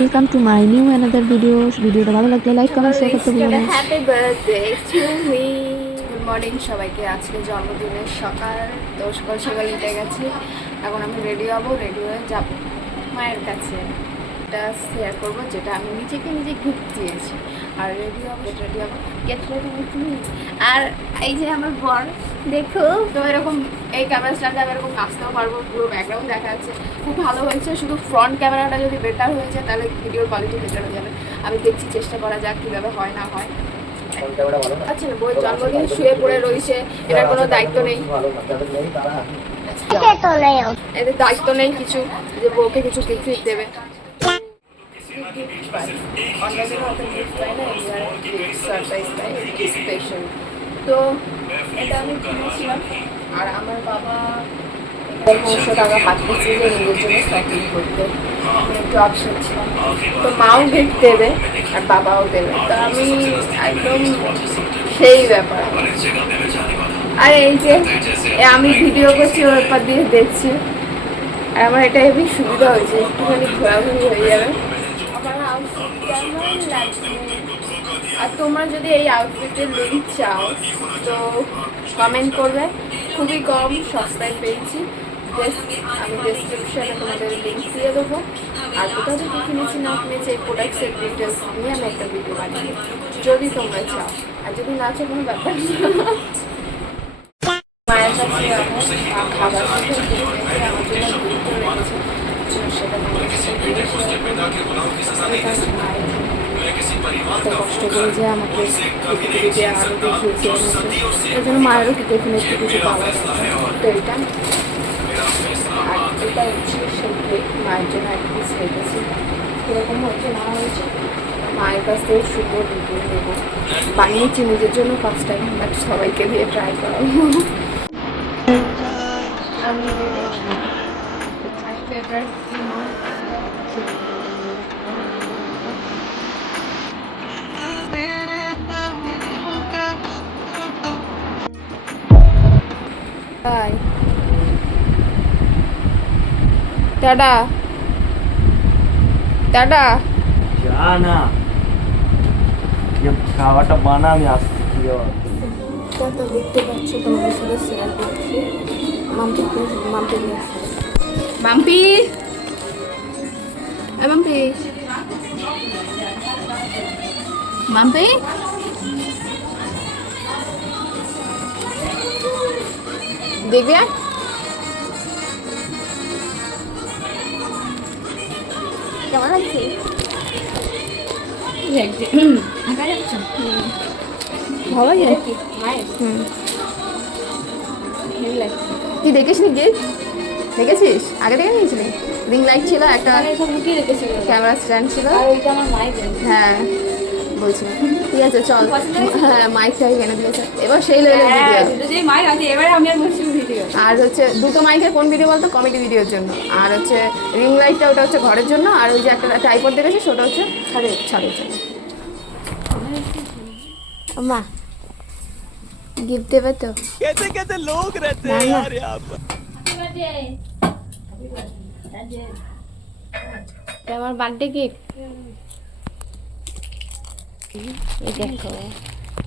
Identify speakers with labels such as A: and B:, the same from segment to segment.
A: Welcome to my new another video ভিডিওটা ভালো লাগলে লাইক কমেন্ট শেয়ার করতে ভুলো না।
B: Happy birthday to me good morning সবাইকে। আজকে জন্মদিনের সকাল। তো সকাল সকাল উঠে গেছি। এখন আমি রেডি হব রেডি হয়ে যাব মায়ের কাছে। এটা শেয়ার করব যেটা আমি নিজেকে নিজে গিফট দিয়েছি। আর রেডি হব রেডি হব গেট রেডি উইথ মি আর এই যে আমার বর দেখো তো এরকম এই ক্যামেরা স্ট্যান্ডে আমি এরকম নাচতেও পারব পুরো ব্যাকগ্রাউন্ড দেখা যাচ্ছে। খুব ভালো হয়েছে শুধু ফ্রন্ট ক্যামেরাটা যদি বেটার হয়ে যায় তাহলে ভিডিওর কোয়ালিটি বেটার হয়ে যাবে। আমি দেখছি চেষ্টা করা যাক কীভাবে হয় না হয়। আচ্ছা না? বই জন্মদিন শুয়ে পড়ে রয়েছে এটার কোনো দায়িত্ব নেই। এদের দায়িত্ব নেই কিছু যে বউকে কিছু গিফট দেবে। স্পেশাল তো এটা আমি কিনেছিলাম আর আমার বাবা পনেরোশো টাকা পাঠিয়েছে যে নিজের জন্য শপিং করতে একটু অপশন ছিলাম তো মাও গিফট দেবে আর বাবাও দেবে তো আমি একদম সেই ব্যাপার। আর এই যে আমি ভিডিও করছি, ওর দিয়ে দেখছি। আর আমার এটা হেবি সুবিধা হয়েছে, একটুখানি ঘোরাঘুরি হয়ে যাবে। কেমন আর তোমরা যদি এই আউটফিটের লিঙ্ক চাও, তো কমেন্ট করবে। খুবই কম, সস্তায় পেয়েছি। আমি ডেসক্রিপশনে তোমাদের লিঙ্ক দিয়ে দেবো। আর কোথাও থেকে কিনেছি না কিনেছি, এই প্রোডাক্টসের ডিটেলস নিয়ে আমি একটা ভিডিও বানিয়ে যদি তোমরা চাও। আর যদি না চাও, কোনো ব্যাপার না মায়ের কাছে আমার খাবার খেতে গিয়ে আমার জন্য গুরুত্ব রেখেছে তো সেটা তোমাদের সাথে দিয়ে share করব। এত কষ্ট করে যে আমাকে পৃথিবীতে আরও দেখিয়েছে, এনেছে। এর জন্য মায়েরও টিফিন একটু কিছু পাওয়া দরকার তো এটা আর এটা হচ্ছে সেই মায়ের জন্য এক পিস রেখেছি। কীরকম হচ্ছে, না হয়েছে, মায়ের কাছ থেকে সুন্দর রিভিউ নেব। বানিয়েছি নিজের জন্য ফার্স্ট টাইম বাট সবাইকে দিয়ে ট্রাই করাবো। বাই টাটা টাটা
C: যা না যে খাওয়াটা বানা আমি আসছি কি আবার?
B: তো দেখতে পাচ্ছ তোমাদের সাথে শেয়ার করছি মাম্পি মাম্পি মাম্পি এ মাম্পি মাম্পি দেখবি আর কেমন লাগছে ভালো লাগে। হুম। তুই দেখিস নি দেখেছিস? আগে দেখে নিয়েছিলি? রিং লাইট ছিল একটা ক্যামেরা স্ট্যান্ড ছিল। হ্যাঁ। বলছিলাম ঠিক আছে চল হ্যাঁ মাইক টাইক এনে দিয়েছে এবার সেই লেভেলের ভিডিও আর হচ্ছে দুটো মাইকের কোন ভিডিও বলতো কমেডি ভিডিওর জন্য আর হচ্ছে রিং লাইটটা ওটা হচ্ছে ঘরের জন্য আর ওই যে একটা টাইপড দেখেছিস ওটা হচ্ছে ছাদের ছাদের জন্য মা গিফট দেবে তো
C: कैसे कैसे लोग रहते
B: ना,
C: हैं
B: ना।
C: यार यहाँ पर
B: এটা আমার বার্থডে গিফট এই দেখো।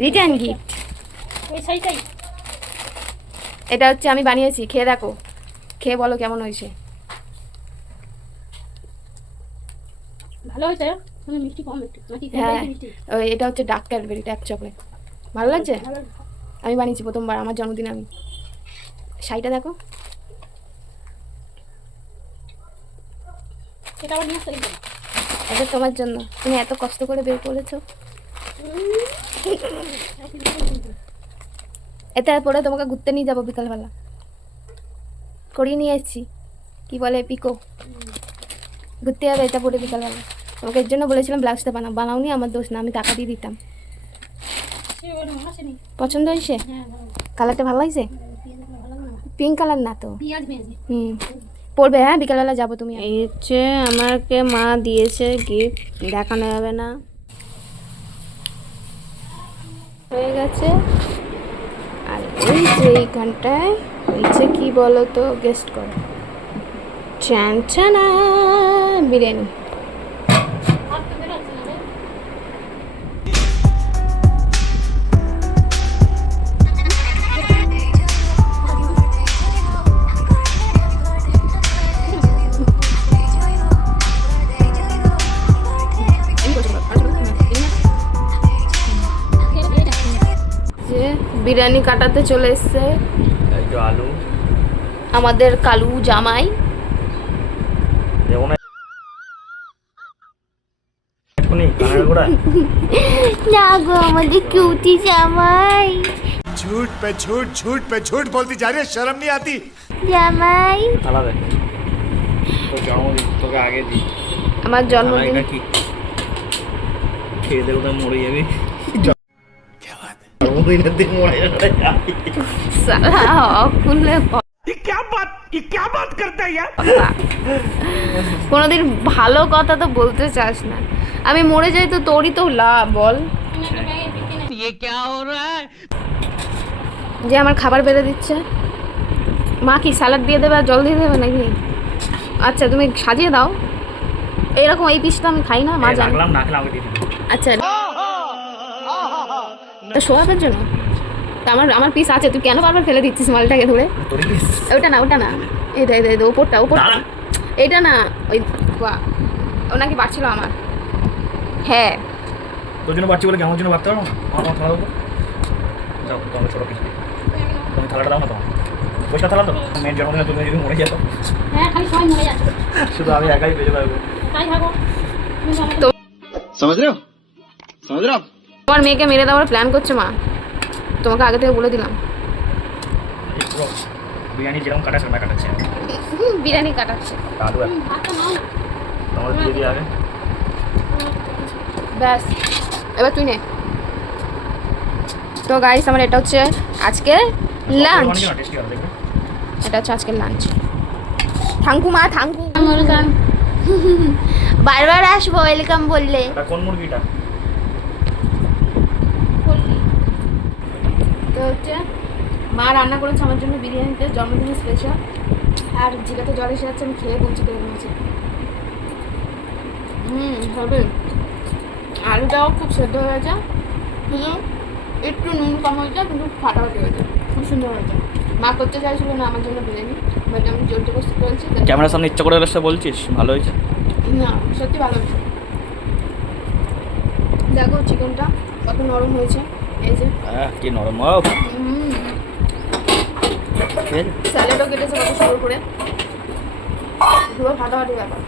B: রিটার্ন গিফট এটা হচ্ছে আমি বানিয়েছি খেয়ে দেখো। খেয়ে বলো কেমন হয়েছে।
D: ভালো হয়েছে? মিষ্টি কম একটু।
B: হ্যাঁ এটা হচ্ছে ক্যাডবেরি ডার্ক চকলেট ভালো লাগছে? আমি বানিয়েছি প্রথমবার আমার জন্মদিন আমি। শাড়িটা দেখো। এটা তোমার জন্য। তুমি এত কষ্ট করে বের করেছ। এটা পরে তোমাকে ঘুরতে নিয়ে যাব বিকালবেলা। করিয়ে নিয়ে এসেছি কি বলে পিকো? ঘুরতে যাবে এটা পরে বিকালবেলা। তোমাকে এর জন্য বলেছিলাম ব্লাউজটা বানাও। বানাওনি আমার দোষ না আমি টাকা দিয়ে দিতাম? পছন্দ হয়েছে?
D: হ্যাঁ,
B: কালারটা ভালো লাগছে? পিঙ্ক কালার না তো? হুম। পড়বে হ্যাঁ? বিকালবেলা যাব তুমি। এই হচ্ছে আমাকে মা দিয়েছে গিফট দেখানো যাবে না। হয়ে গেছে। আর এই যে এইখানটায়, হয়েছে কি বলো তো গেস্ট করো। চান চানা বিরিয়ানি। বিরিয়ানি কাটাতে চলে এসছে
C: এই যে আলু
B: আমাদের কালু জামাই
C: দেবো না এক্ষুনি কানের গোড়ায়
B: না গো আমাদের কিউটি জামাই
E: झूठ पे झूठ झूठ पे झूठ बोलती जा रही है शर्म नहीं आती
B: জামাই
C: থালা দে তোর জন্মদিন তোকে আগে দিই
B: আমার
C: থালা
B: জন্মদিন
C: এটা কি খেয়ে দেবো তো মরে যাবি জন্মদিনের দিন মরে যাবে।
B: সালা খুললে কোনোদিন ভালো কথা তো বলতে চাস না। আমি মরে যাই তো তোরই তো বল। যে আমার খাবার বেড়ে দিচ্ছে। মা কি স্যালাড দিয়ে দেবে আর জল দিয়ে দেবে নাকি? আচ্ছা তুমি সাজিয়ে দাও। এইরকম এই পিসটা আমি খাই না মা জানে।
C: রাখলাম না খেলে আমাকে দিয়ে দিবি।
B: আচ্ছা। শোয়াবের জন্য। আমার আমার পিস আছে তুই কেন বারবার ফেলে দিচ্ছিস মালটাকে ধরে? ওটা না ওটা না। এটা এটা এটা উপরটা উপরটা এটা না ওই ওনাকে বাড়ছিল আমার। হ্যাঁ।
C: তোর জন্য বাড়ছি বলে কেমন জন্য বাড়তে পারো আমার থালা দেবো? যাও ছোটো পিস তুমি থালাটা দাও না তোমার। থালা তো। মেয়ের জন্মদিনে তুমি যদি মরে যেত
D: হ্যাঁ খালি সবাই মরে যাচ্ছে।
C: শুধু আমি একাই বেঁচে থাকব।
D: তাই থাকো। তো
B: তোমার মেয়েকে মেরে দেওয়ার প্ল্যান করছে মা। তোমাকে আগে থেকে বলে দিলাম।
C: বিরিয়ানি যেরকম কাটাচ্ছে
B: বিরিয়ানি কাটাচ্ছে।
D: দাদু
C: তোমার দিয়ে দিয়ে আগে।
B: ব্যাস এবার তুই নে। তো গাইস আমার এটা হচ্ছে আজকে লাঞ্চ এটা হচ্ছে আজকের লাঞ্চ থাঙ্কু মা থাঙ্কু বারবার আসব ওয়েলকাম বললে।
C: কোন মুরগিটা?
B: তো হচ্ছে মা রান্না করেছে আমার জন্য বিরিয়ানিতে জন্মদিনের স্পেশাল আর জিরাতে জল এসে যাচ্ছে আমি খেয়ে বলছি এরকম আছে হুম হবে। আলুটাও খুব সেদ্ধ হয়ে গেছে। শুধু একটু নুন কম হয়েছে কিন্তু ফাটাফাটি হয়েছে খুব সুন্দর হয়েছে। মা করতে চাইছিল না আমার জন্য বিরিয়ানি। বাট আমি জোর করেছি তাই-
C: ক্যামেরার সামনে ইচ্ছা করে এসে বলছিস ভালো হয়েছে?
B: না সত্যি ভালো হয়েছে। দেখো চিকেনটা কত নরম হয়েছে। এই যে।
C: কি নরম
B: স্যালাডও কেটেছে কত সুন্দর করে। পুরো ফাটাফাটি ব্যাপার।